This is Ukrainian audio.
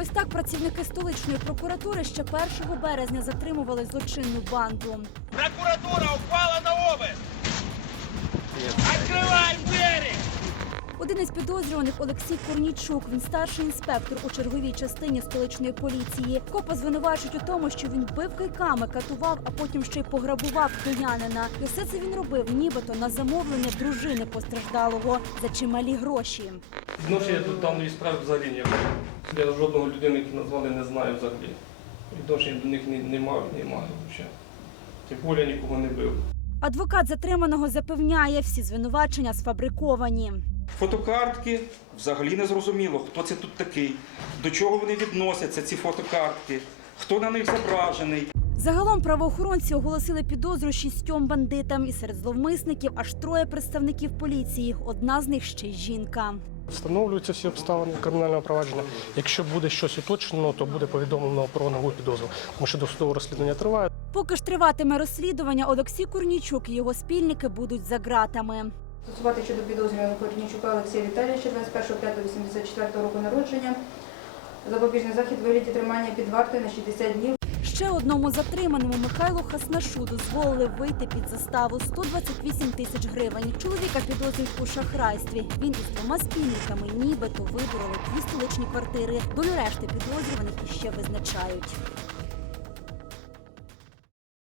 Ось так працівники столичної прокуратури ще 1 березня затримували злочинну банду. Прокуратура упала на обыск! Открывай двери! Один із підозрюваних Олексій Корнійчук. Він старший інспектор у черговій частині столичної поліції. Копа звинувачують у тому, що він бив кийками, катував, а потім ще й пограбував киянина. І все це він робив нібито на замовлення дружини постраждалого за чималі гроші. Відношення до даної справи взагалі ніякого. Я жодного людини, яку назвали, не знаю взагалі. Відношення до них не маю взагалі. Тим більше нікого не бив. Адвокат затриманого запевняє, всі звинувачення сфабриковані. Фотокартки взагалі не зрозуміло, хто це тут такий, до чого вони відносяться, ці фотокартки, хто на них зображений. Загалом правоохоронці оголосили підозру 6 бандитам. І серед зловмисників аж 3 представників поліції. Одна з них ще й жінка. Встановлюються всі обставини кримінального провадження. Якщо буде щось уточнено, то буде повідомлено про нову підозру, тому що досудове розслідування триває. Поки ж триватиме розслідування, Олексій Корнійчук і його спільники будуть за ґратами. Застосувати щодо підозрюваного Корнійчука Олексія Віталійовича, 21.05.84 року народження. Запобіжний захід у вигляді тримання під вартою на 60 днів. Ще одному затриманому Михайлу Хаснашу дозволили вийти під заставу 128 тисяч гривень. Чоловіка підозрюють у шахрайстві. Він із 2 спільниками нібито вибороли 2 столичні квартири. Долю решти підозрюваних іще визначають.